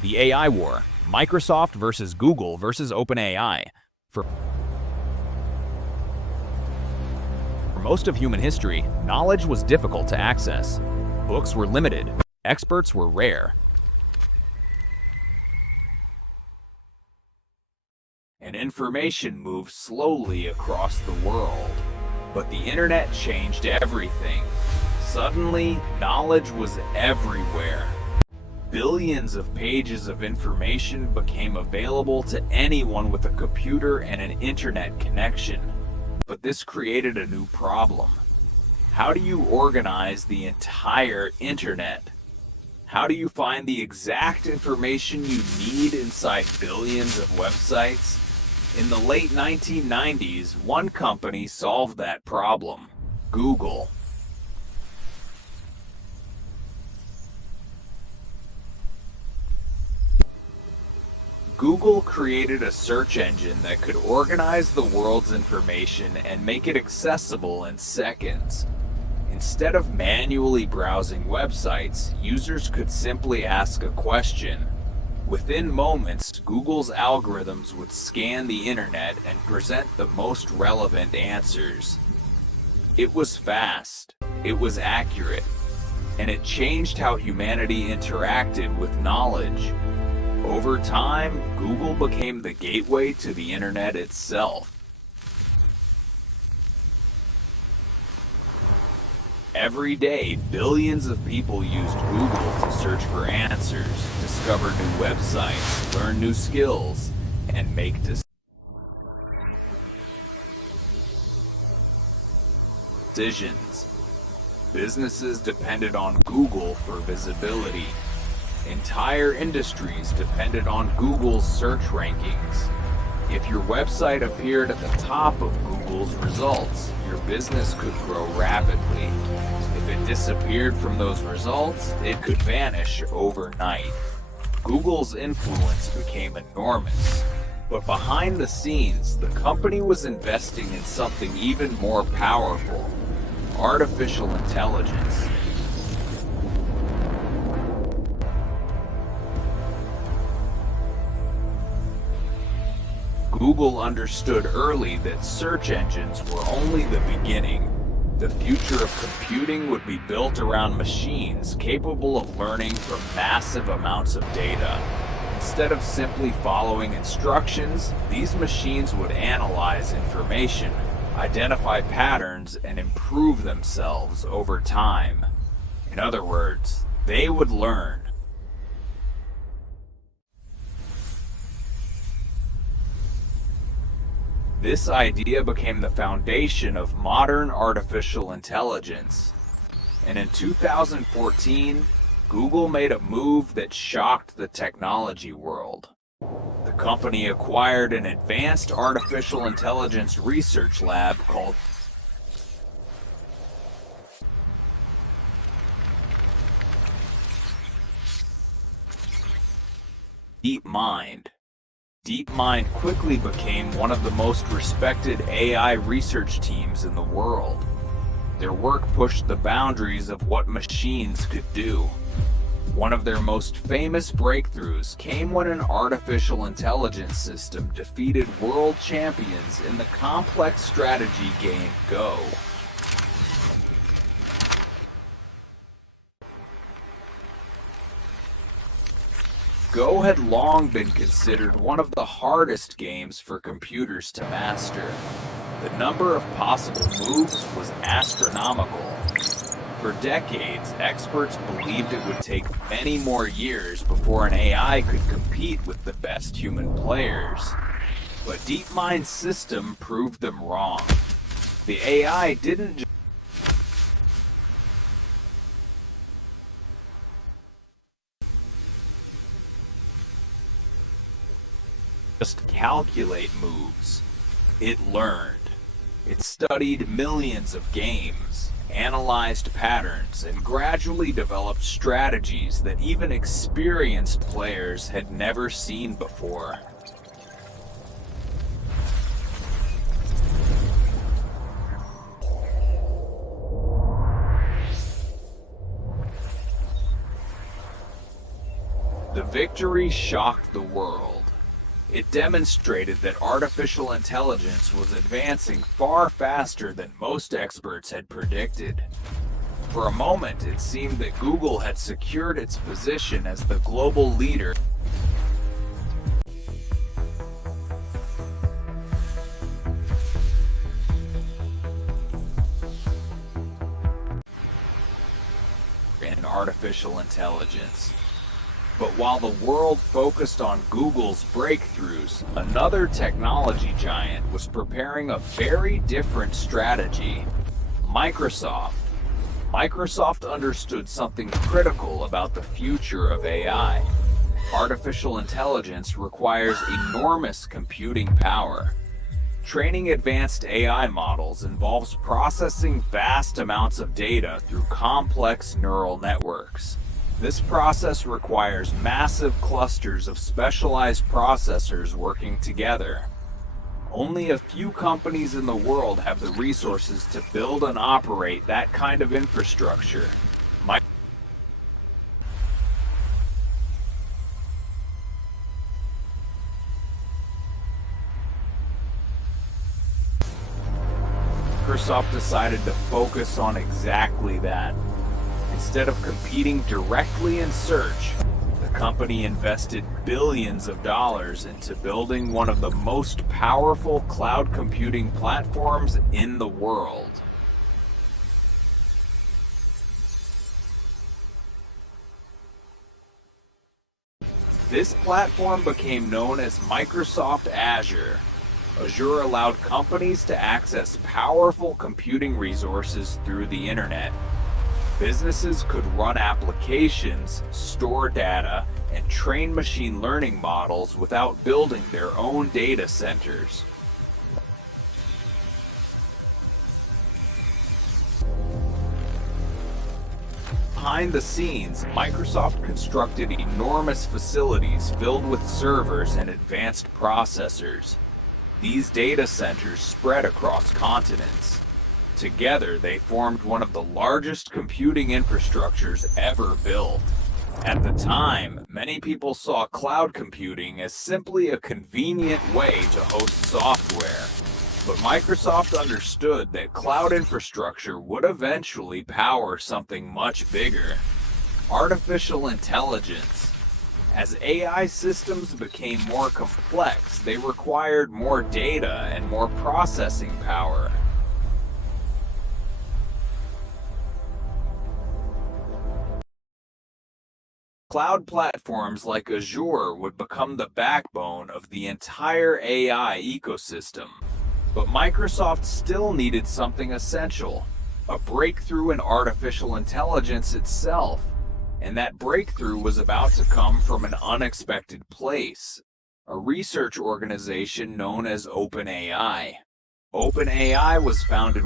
The AI war, Microsoft versus Google versus OpenAI. For most of human history, knowledge was difficult to access. Books were limited, experts were rare, and information moved slowly across the world. But the internet changed everything. Suddenly, knowledge was everywhere. Billions of pages of information became available to anyone with a computer and an internet connection. But this created a new problem. How do you organize the entire internet? How do you find the exact information you need inside billions of websites? In the late 1990s, one company solved that problem: Google. Google created a search engine that could organize the world's information and make it accessible in seconds. Instead of manually browsing websites, users could simply ask a question. Within moments, Google's algorithms would scan the internet and present the most relevant answers. It was fast, it was accurate, and it changed how humanity interacted with knowledge. Over time, Google became the gateway to the internet itself. Every day, billions of people used Google to search for answers, discover new websites, learn new skills, and make decisions. Businesses depended on Google for visibility. Entire industries depended on Google's search rankings. If your website appeared at the top of Google's results, your business could grow rapidly. If it disappeared from those results, it could vanish overnight. Google's influence became enormous. But behind the scenes, the company was investing in something even more powerful: artificial intelligence. Google understood early that search engines were only the beginning. The future of computing would be built around machines capable of learning from massive amounts of data. Instead of simply following instructions, these machines would analyze information, identify patterns, and improve themselves over time. In other words, they would learn. This idea became the foundation of modern artificial intelligence. And in 2014, Google made a move that shocked the technology world. The company acquired an advanced artificial intelligence research lab called DeepMind. DeepMind quickly became one of the most respected AI research teams in the world. Their work pushed the boundaries of what machines could do. One of their most famous breakthroughs came when an artificial intelligence system defeated world champions in the complex strategy game Go. Go had long been considered one of the hardest games for computers to master. The number of possible moves was astronomical. For decades, experts believed it would take many more years before an AI could compete with the best human players. But DeepMind's system proved them wrong. The AI didn't just calculate moves. It learned. It studied millions of games, analyzed patterns, and gradually developed strategies that even experienced players had never seen before. The victory shocked the world. It demonstrated that artificial intelligence was advancing far faster than most experts had predicted. For a moment, it seemed that Google had secured its position as the global leader in artificial intelligence. But while the world focused on Google's breakthroughs, another technology giant was preparing a very different strategy: Microsoft. Microsoft understood something critical about the future of AI. Artificial intelligence requires enormous computing power. Training advanced AI models involves processing vast amounts of data through complex neural networks. This process requires massive clusters of specialized processors working together. Only a few companies in the world have the resources to build and operate that kind of infrastructure. Microsoft decided to focus on exactly that. Instead of competing directly in search, the company invested billions of dollars into building one of the most powerful cloud computing platforms in the world. This platform became known as Microsoft Azure. Azure allowed companies to access powerful computing resources through the internet. Businesses could run applications, store data, and train machine learning models without building their own data centers. Behind the scenes, Microsoft constructed enormous facilities filled with servers and advanced processors. These data centers spread across continents. Together, they formed one of the largest computing infrastructures ever built. At the time, many people saw cloud computing as simply a convenient way to host software. But Microsoft understood that cloud infrastructure would eventually power something much bigger: artificial intelligence. As AI systems became more complex, they required more data and more processing power. Cloud platforms like Azure would become the backbone of the entire AI ecosystem. But Microsoft still needed something essential: a breakthrough in artificial intelligence itself. And that breakthrough was about to come from an unexpected place: a research organization known as OpenAI. OpenAI was founded